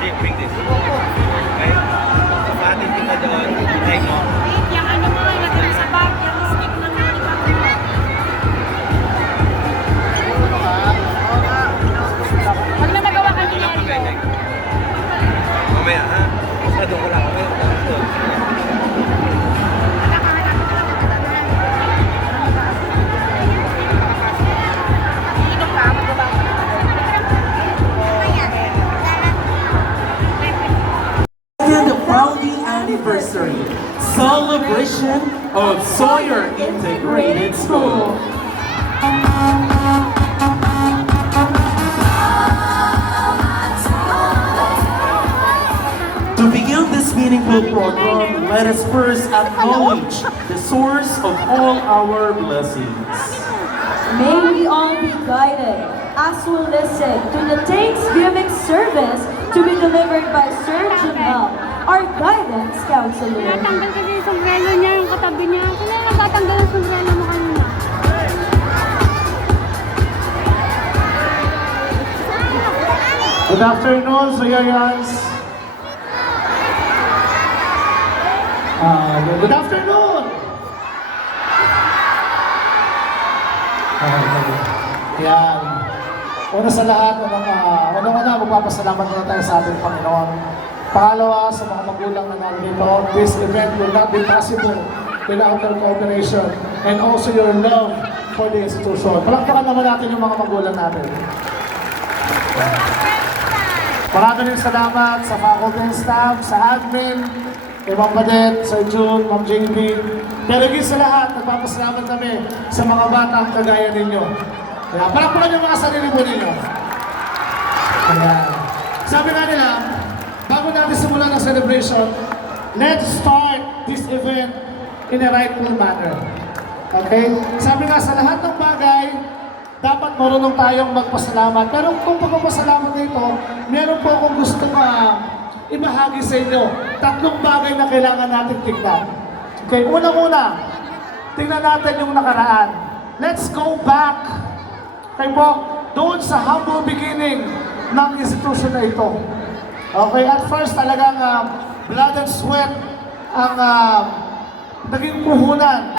Shipping din. Okay? Kapatid kita doon. Try mo. Yung ano mo, ilagay sa bag, yung stick na nga. Pag na nagawa ka niya, Mamaya ha? Basta doon ko lang kami. The founding anniversary celebration of Sawyer Integrated School. To begin this meaningful program, let us first acknowledge the source of all our blessings. May we all be guided as we listen to the Thanksgiving service to be delivered by Sir Janelle, our guidance counselor. natanggal kasi yung sombrero niya, yung katabi niya. Kaya natatanggal yung sombrero mo kanina. Good afternoon, Soyayans. Good afternoon. Yan. Una sa lahat, unang-una, magpapasalamat muna tayo sa ating Panginoon. Pangalawa, sa mga magulang na nandito, this event will not be possible without your cooperation and also your love for the institution. Palakpakan naman natin yung mga magulang natin. Maraming salamat sa faculty and staff, sa admin, kay Ma'am Badet, Sir June, Ma'am JB. Pero higit sa lahat, nagpapasalamat kami sa mga batang kagaya ninyo. Kaya palakpakan yung mga sarili mo ninyo. Kaya, sabi nga nila, bago natin simulan ang celebration, let's start this event in a rightful manner. Okay? Sabi nga sa lahat ng bagay, dapat marunong tayong magpasalamat. Pero kung pagpapasalamat nito, meron po akong gusto ibahagi sa inyo. Tatlong bagay na kailangan natin tignan. Okay, unang-una, tingnan natin yung nakaraan. Let's go back. Okay po, doon sa humble beginning ng institution na ito. Okay, at first talagang blood and sweat ang naging puhunan.